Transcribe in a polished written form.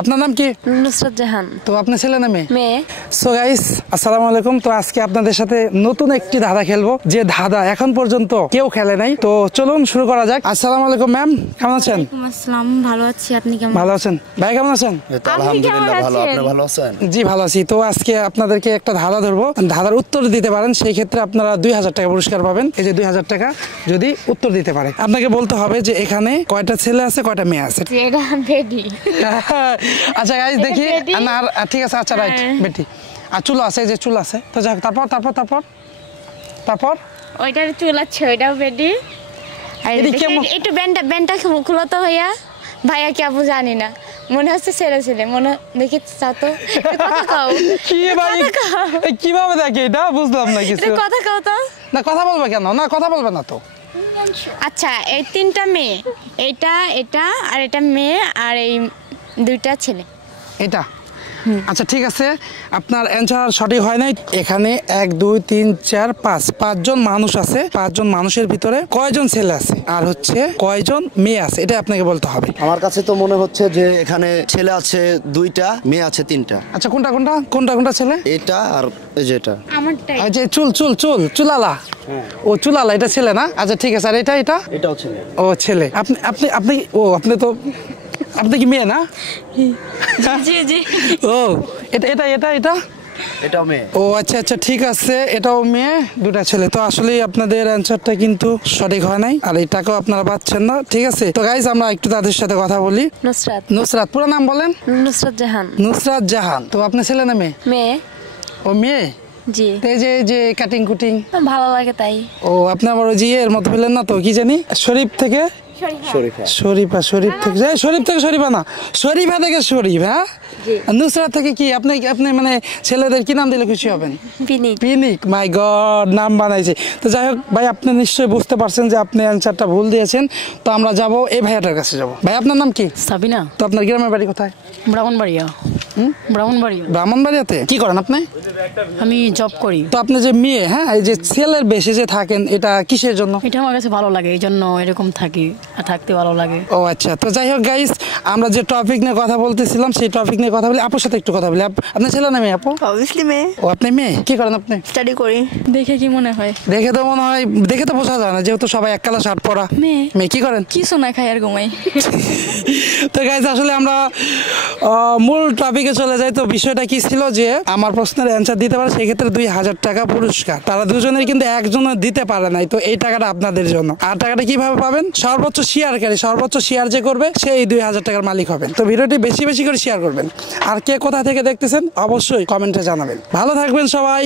আপনার নাম কি? নুসরাত জাহান। তো আপনার ছেলে না মেয়ে? মেয়ে। সো গাইস, আসসালামু আলাইকুম। তো আজকে আপনাদের সাথে নতুন একটি ধাঁধা খেলবো, যে ধাঁধা এখন পর্যন্ত কেউ খেলে নাই। তো চলুন শুরু করা যাক। আসসালামু আলাইকুম ম্যাম, কেমন আছেন? ওয়ালাইকুম আসসালাম, ভালো আছি, আপনি কেমন? ভালো আছেন ভাই, কেমন আছেন? আলহামদুলিল্লাহ ভালো, আপনি ভালো আছেন? জি ভালো আছি। তো আজকে আপনাদেরকে একটা ধাঁধা ধরবো, ধাঁধার উত্তর দিতে পারেন সেই ক্ষেত্রে আপনারা 2000 টাকা পুরস্কার পাবেন। এই যে 2000 টাকা যদি উত্তর দিতে পারে, আপনাকে বলতে হবে যে এখানে কয়টা ছেলে আছে কয়টা মেয়ে আছে। এটা বেডি। আচ্ছা গাইস দেখি বেটি? না, ঠিক আছে, আচ্ছা রাইট বেটি। আর চুল আছে, এই যে চুল আছে। তো যাক, তারপর তারপর তারপর তারপর ওইটার চুল আছে, ওইটাও বেডি। আর এদিকে কেমন? একটু ব্যান্ডটা খুলো তো হইয়া। ভাইয়া কি আপু জানি না, মনে হচ্ছে ছেলে মনে দেখি চাও তো একটু কথা কও। কি ভাই, এই কিভাবে দেখে এটা বুঝলাম না কিছু। একটু কথা কও তো। না কথা বলবে কেন? না কথা বলবে না তো। আচ্ছা, এই তিনটা মেয়ে, এটা এটা আর এটা মেয়ে, আর এই দুইটা ছেলে। এটা আচ্ছা ঠিক আছে, আপনার অ্যান্সার সঠিক হয় নাই। এখানে 1 2 3 4 5 পাঁচজন মানুষ আছে। পাঁচজন মানুষের ভিতরে কয়জন ছেলে আছে আর হচ্ছে কয়জন মেয়ে আছে, এটা আপনাকে বলতে হবে। আমার কাছে তো মনে হচ্ছে যে এখানে ছেলে আছে 2টা, মেয়ে আছে 3টা। আচ্ছা কোনটা কোনটা কোনটা কোনটা ছেলে? এটা আর এই যে এটা। আমারটাই। এই যে চুলালা। ও চুলালা, এটা ছেলে না? আচ্ছা ঠিক আছে। আর এটা এটাও ছেলে। ও ছেলে। আপনি আপনি আপনি ও আপনি তো, আপনি কি মেয়ে না? জি জি। ও এটা এটা এটা এটা এটাও মেয়ে। ও আচ্ছা আচ্ছা ঠিক আছে, এটাও মেয়ে, দুটা ছেলে। তো আসলে আপনাদের অ্যান্সারটা কিন্তু সঠিক হয় নাই, আর এই টাকাও আপনারা পাচ্ছেন না। ঠিক আছে, তো গাইজ আমরা একটু তাদের সাথে কথা বলি। নুসরাত, পুরো নাম বলেন? নুসরাত জাহান। নুসরাত জাহান। তো আপনার ছেলে না মেয়ে? মেয়ে। ও মেয়ে। জি। তো এই যে কাটিং কুটিং ভালো লাগে তাই। ও আপনি আবার ওই এর মতো ফেলেন না তো, কি জানি শরীফ থেকে শরীফা না, শরীফা থেকে শরীফ। হ্যাঁ, নুসরাত থেকে কি আপনি আপনি মানে ছেলেদের কি নাম দিলে খুশি হবেন? পিনিক। মাই গড, নাম বানাইছে। তো যাই হোক ভাই, আপনি নিশ্চয়ই বুঝতে পারছেন যে আপনি অ্যান্সারটা ভুল দিয়েছেন। তো আমরা যাব এই ভাইয়াটার কাছে যাব। ভাই আপনার নাম কি? সাবিনা। তো আপনার গ্রামের বাড়ি কোথায়? ব্রাহ্মণবাড়িয়া। ব্রাহ্মণবাড়িয়াতে কি করেন আপনি? আমি জব করি। তো আপনি যে মেয়ে, হ্যাঁ, এই যে ছেলের বেশে যে থাকেন, এটা কিসের জন্য? এটা আমার কাছে ভালো লাগে, এই জন্য এরকম থাকি, আর থাকতে ভালো লাগে। ও আচ্ছা। তো যাই হোক গাইস, আমরা যে টপিক নিয়ে কথা বলতেছিলাম সেই টপিক নিয়ে কথা বলি। আপুর সাথে একটু কথা বলি। আপনার ছেলে না মেয়ে আপু? অবভিয়াসলি মেয়ে। ও আপনি মেয়ে, কি করেন আপনি? স্টাডি করি। দেখে কি মনে হয়? দেখে তো মনে হয়, দেখে তো বোঝা যায় না, যেহেতু সবাই এক কালার শার্ট পরা। মেয়ে কি করেন? কিছু না, খাই আর ঘুমাই। তো গাইস, আসলে আমরা মূল টপিকে চলে যাই। তো বিষয়টা কি ছিল যে আমার প্রশ্নের অ্যান্সার দিতে পারে সেই ক্ষেত্রে 2000 টাকা পুরস্কার। তারা দুজনের কিন্তু একজনের দিতে পারে নাই, তো এই টাকাটা আপনাদের জন্য। আর টাকাটা কিভাবে পাবেন? সর্বোচ্চ শেয়ার যে করবে সেই 2000 টাকার মালিক হবেন। তো ভিডিওটি বেশি বেশি করে শেয়ার করবেন। আর কে কোথা থেকে দেখতেছেন অবশ্যই কমেন্টে জানাবেন। ভালো থাকবেন সবাই।